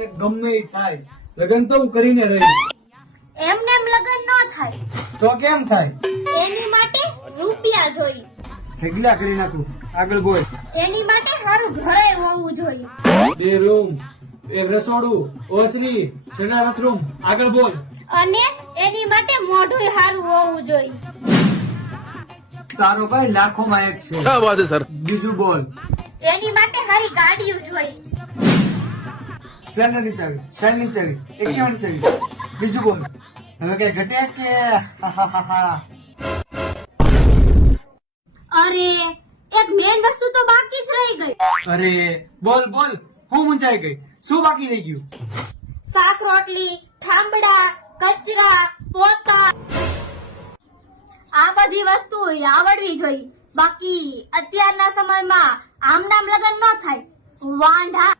અરે ગમે ઈ થાય, લગ્ન તો હું કરીને રહીશ. એમને એમ લગ્ન ન થાય. તો કેમ થાય? એની માટે રૂપિયા જોઈએ. ઢગલા કરી નાખું. આગળ બોલ. એની માટે સારું ઘરે હોવું જોઈએ. 2 રૂમ, 1 રસોડું, ઓસરી, સંડા બાથરૂમ. આગળ બોલ. અને એની માટે મોઢું સારું હોવું જોઈએ. તારો ભાઈ લાખોમાં એક છે. क्या बात है सर? બીજું બોલ. એની માટે સારી ગાડીઓ જોઈએ. સ્પ્લેન્ડર ની ચાવી, શાઇન ની ચાવી, એક્ટિવા ની ચાવી. બીજું બોલ. હવે કઈ ઘટે કે? અરે એક મેન વસ્તુ તો બાકી જ રહી ગઈ. અરે બોલ બોલ. હું મૂંઝાઈ ગઈ. શું બાકી રહી ગયું? શાક રોટલી, ઠામડા, કચરા, પોતા. આ બધી વસ્તુ આવડવી જોઈએ. બાકી અત્યારના સમયમાં આમ નામ લગ્ન ન થાય. વાંઢા